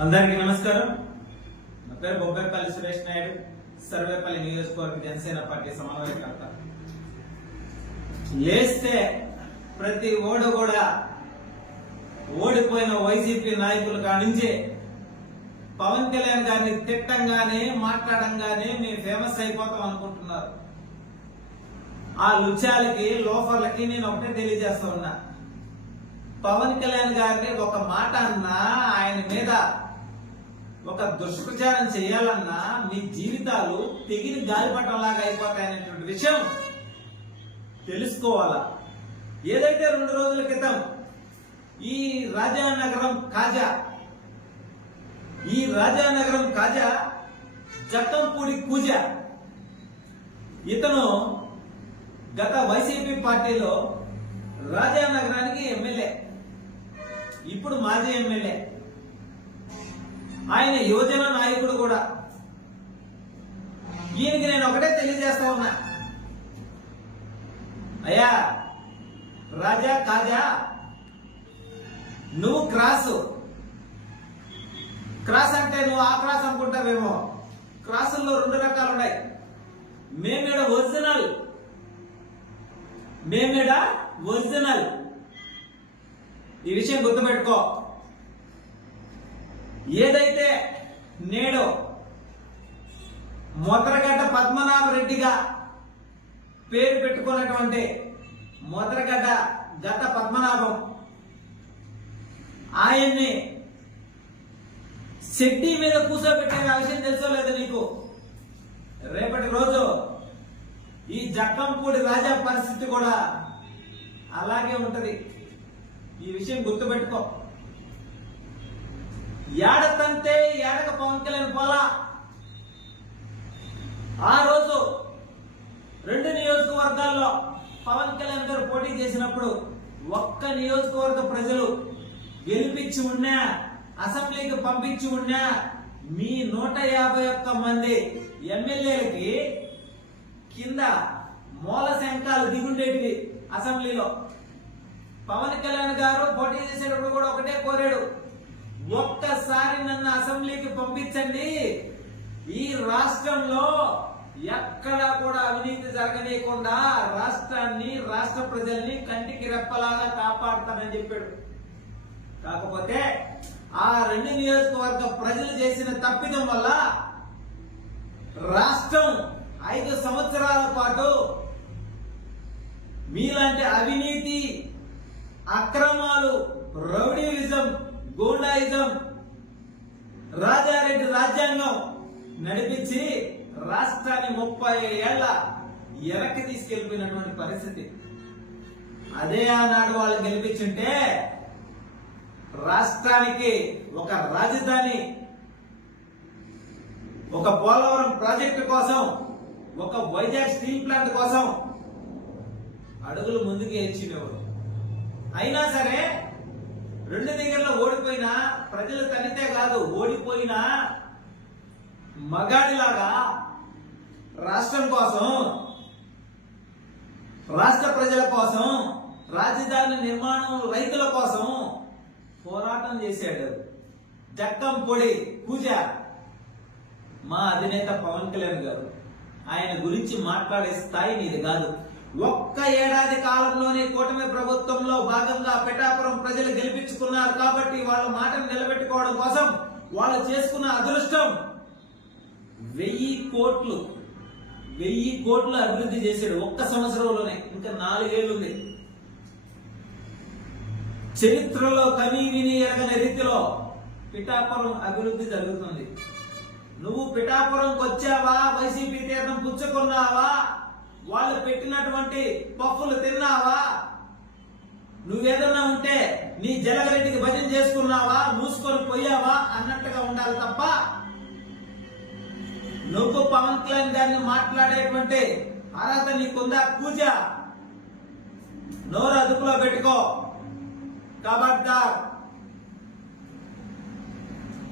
అందరికీ నమస్కారం. నా పేరు బొబ్బేపల్లి సురేష్ నాయుడు, సర్వేపల్లి నియోజకవర్గ జనసేన పార్టీ సమన్వయకర్త. లేస్తే ప్రతి ఓడు కూడా ఓడిపోయిన వైసీపీ నాయకులు కానించి పవన్ కళ్యాణ్ గారిని తిట్టంగానే మాట్లాడంగానే మేము ఫేమస్ అయిపోతాం అనుకుంటున్నారు. ఆ లుచాలకి లోఫర్లకి నేను ఒకటే తెలియజేస్తా ఉన్నా, పవన్ కళ్యాణ్ గారిని ఒక మాట అన్నా, ఆయన మీద ఒక దుష్ప్రచారం చేయాలన్నా మీ జీవితాలు తెగిన గాలిపటంలాగా అయిపోతాయనేటువంటి విషయం తెలుసుకోవాలా. ఏదైతే 2 రోజుల క్రితం ఈ రాజానగరం కాజా జక్కంపూడి కూజ ఇతను గత వైసీపీ పార్టీలో రాజానగరానికి ఎమ్మెల్యే, ఇప్పుడు మాజీ ఎమ్మెల్యే, ఆయన యువజన నాయకుడు కూడా. ఈయనకి నేను ఒకటే తెలియజేస్తా ఉన్నా, అయ్యా రాజా కాజా, నువ్వు క్రాస్ అంటే నువ్వు ఆ క్రాస్ అనుకుంటావేమో. క్రాసుల్లో 2 రకాలు ఉన్నాయి. మేమేడ ఒరిజినల్. ఈ విషయం గుర్తుపెట్టుకో. ఏదైతే నేడు మొదరగడ్డ పద్మనాభరెడ్డిగా పేరు పెట్టుకున్నటువంటి మొదరగడ్డ గత పద్మనాభం, ఆయన్ని శెట్టి మీద కూర్చోబెట్టే విషయం తెలుసో లేదు నీకు? రేపటి రోజు ఈ జక్కంపూడి రాజా పరిస్థితి కూడా అలాగే ఉంటది. ఈ విషయం గుర్తుపెట్టుకో. ఏడతంతే ఏడక పవన్ కళ్యాణ్ పోలా. ఆ రోజు 2 నియోజకవర్గాల్లో పవన్ కళ్యాణ్ గారు పోటీ చేసినప్పుడు ఒక్క నియోజకవర్గ ప్రజలు గెలిపించి ఉన్నా, అసెంబ్లీకి పంపించి ఉన్నా, మీ 151 మంది ఎమ్మెల్యేలకి కింద మూల శంఖాలు దిగుండేటివి అసెంబ్లీలో. పవన్ కళ్యాణ్ గారు పోటీ చేసేటప్పుడు కూడా ఒకటే కోరాడు, ఒక్కసారి నన్ను అసెంబ్లీకి పంపించండి, ఈ రాష్ట్రంలో ఎక్కడా కూడా అవినీతి జరగనీయకుండా రాష్ట్రాన్ని, రాష్ట్ర ప్రజల్ని కంటికి రెప్పలాగా కాపాడుతానని చెప్పాడు. కాకపోతే ఆ 2 నియోజకవర్గ ప్రజలు చేసిన తప్పిదం వల్ల రాష్ట్రం 5 సంవత్సరాల పాటు మీలాంటి అవినీతి, అక్రమాలు, రౌడీయిజం, గూండాయిజం, రాజారెడ్డి రాజ్యాంగం నడిపించి రాష్ట్రాన్ని 30 ఏళ్ల వెనక్కి తీసుకెళ్లిపోయినటువంటి పరిస్థితి. అదే ఆనాడు వాళ్ళు గెలిపించుంటే రాష్ట్రానికి ఒక రాజధాని, ఒక పోలవరం ప్రాజెక్టు కోసం, ఒక వైజాగ్ స్టీల్ ప్లాంట్ కోసం అడుగులు ముందుకు వేయించినవాడు. అయినా సరే 2 దగ్గరలో ఓడిపోయినా ప్రజలు తనితే కాదు, ఓడిపోయినా మగాడిలాగా రాష్ట్రం కోసం, రాష్ట్ర ప్రజల కోసం, రాజధాని నిర్మాణం రైతుల కోసం పోరాటం చేశాడు జక్కంపూడి కూజ మా అధినేత పవన్ కళ్యాణ్ గారు. ఆయన గురించి మాట్లాడే స్థాయి నీది కాదు. ఒక్క ఏడాది కాలంలోనే కూటమి ప్రభుత్వంలో భాగంగా పిఠాపురం ప్రజలు గెలిపించుకున్నారు కాబట్టి వాళ్ళ మాటను నిలబెట్టుకోవడం కోసం వాళ్ళు చేసుకున్న అదృష్టం 1000 కోట్లు అభివృద్ధి చేశాడు ఒక్క సంవత్సరంలోనే. ఇంకా 4 ఏళ్లు ఉంది. చరిత్రలో కనీ విని ఎరగని రీతిలో పిఠాపురం అభివృద్ధి జరుగుతుంది. నువ్వు పిఠాపురంకి వచ్చావా, వైసీపీ తీర్థం పుచ్చుకున్నావా, వాళ్ళు పెట్టినటువంటి పప్పులు తిన్నావా, నువ్వేదన్నా ఉంటే నీ జలగరెడ్డికి భజన చేసుకున్నావా, మూసుకొని పోయావా అన్నట్టుగా ఉండాలి తప్ప నువ్వు పవన్ కళ్యాణ్ గారిని మాట్లాడేటువంటి అర్హత నీకుందా? కూజ, నోరు అదుపులో పెట్టుకో. ఖబర్దార్.